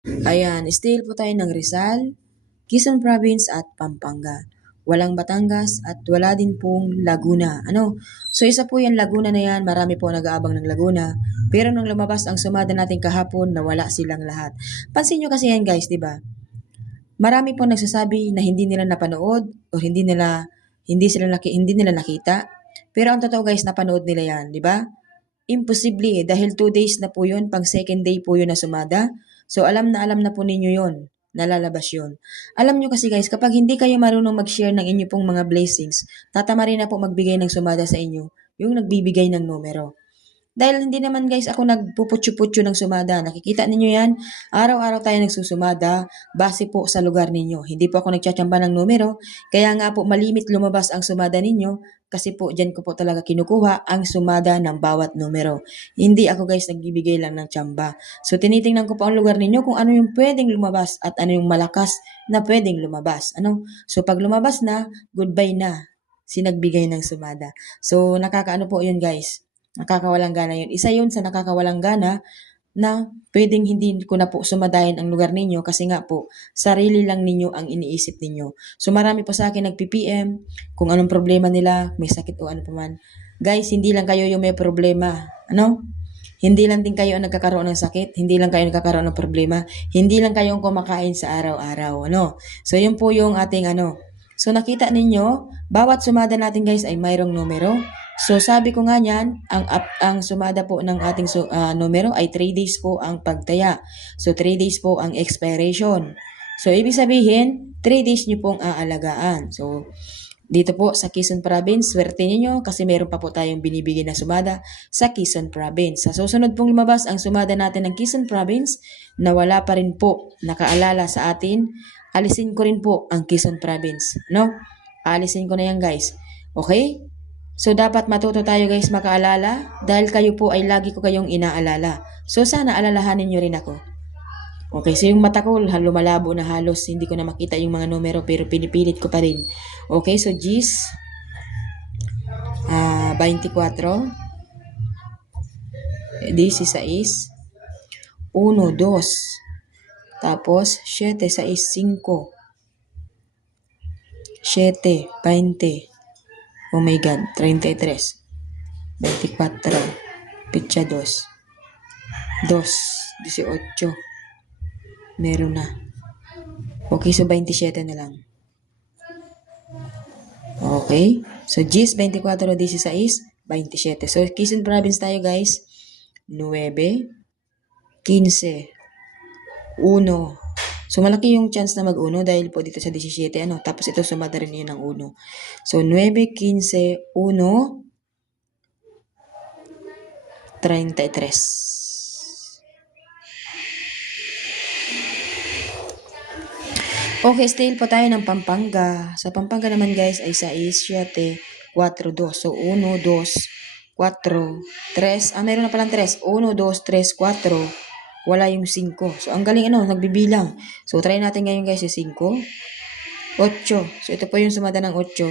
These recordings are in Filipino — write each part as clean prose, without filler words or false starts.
Ayan, still po tayo ng Rizal, Quezon Province at Pampanga. Walang Batangas at wala din pong Laguna. Ano? So isa po yan, Laguna na yan. Marami po nag-aabang ng Laguna. Pero nung lumabas ang sumada natin kahapon, nawala silang lahat. Pansin nyo kasi yan guys, di ba? Marami po nagsasabi na hindi nila napanood o hindi nila nakita. Pero ang totoo guys, napanood nila yan, di ba? Imposible dahil 2 days na po yun, pang second day po yun na sumada. So alam na po ninyo yun, nalalabas yun. Alam nyo kasi guys, kapag hindi kayo marunong mag-share ng inyo pong mga blessings, tatama rin na po magbigay ng sumada sa inyo, yung nagbibigay ng numero. Dahil hindi naman guys ako nagpuputyo-putyo ng sumada. Nakikita ninyo yan, araw-araw tayo nagsusumada base po sa lugar ninyo. Hindi po ako nagtsatsyamba ng numero, kaya nga po malimit lumabas ang sumada ninyo kasi po dyan ko po talaga kinukuha ang sumada ng bawat numero. Hindi ako guys nagbibigay lang ng tsamba. So tinitingnan ko po ang lugar ninyo kung ano yung pwedeng lumabas at ano yung malakas na pwedeng lumabas. Ano? So pag lumabas na, goodbye na si nagbigay ng sumada. So nakakaano po yun guys. Nakakawalang gana yun. Isa yun sa nakakawalang gana na pwedeng hindi ko na po sumadahin ang lugar ninyo kasi nga po, sarili lang ninyo ang iniisip ninyo. So marami po sa akin nag-PPM kung anong problema nila, may sakit o ano pa man. Guys, hindi lang kayo yung may problema. Ano? Hindi lang din kayo ang nagkakaroon ng sakit, hindi lang kayo nagkakaroon ng problema, hindi lang kayo ang kumakain sa araw-araw. Ano? So yun po yung ating ano. So nakita ninyo, bawat sumada natin guys ay mayroong numero. So sabi ko nga niyan, ang sumada po ng ating numero ay 3 days po ang pagtaya. So 3 days po ang expiration. So ibig sabihin, 3 days nyo pong aalagaan. So dito po sa Quezon Province, swerte niyo kasi meron pa po tayong binibigay na sumada sa Quezon Province. Sa susunod pong lumabas ang sumada natin ng Quezon Province na wala pa rin po nakaalala sa atin, alisin ko rin po ang Quezon Province. No? Alisin ko na yan guys. Okay? So dapat matuto tayo guys makaalala dahil kayo po ay lagi ko kayong inaalala. So sana alalahanin nyo rin ako. Okay, so yung mata ko lumalabo na halos hindi ko na makita yung mga numero pero pinipilit ko pa rin. Okay, so G's 24 16 1 2 tapos 7 6 5 7 20. Oh my God, 33, 24, pitsa 2, 18. Meron na. Okay, so 27 na lang. Okay, so G's 24, 16, 27. So Quezon Province tayo guys. 9, 15, 1. So malaki yung chance na mag-1 dahil po dito sa 17, ano, tapos ito sumada rin yun ng 1. So 9, 15, 1, 33. Okay, still po tayo ng Pampanga. Sa Pampanga naman guys ay 6, 7, 4, 2. So 1, 2, 4, 3. Meron na palang 3. 1, 2, 3, 4. Wala yung 5. So ang galing ano, nagbibilang. So try natin ngayon guys yung 5. 8. So ito po yung sumada ng 8.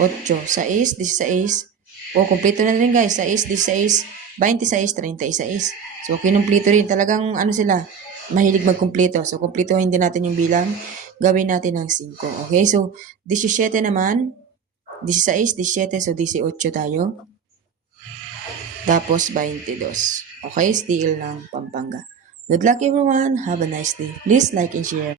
8, 6, 16. Oh, kompleto na rin guys. 6, 16, 26, 36. So kinumpleto rin. Talagang ano sila, mahilig magkumpleto. So kumpletuhin din natin yung bilang. Gawin natin ng 5. Okay, so 17 naman. 16, 17, so 18 tayo. Tapos 22. Okay, still ng Pampanga. Good luck everyone. Have a nice day. Please like and share.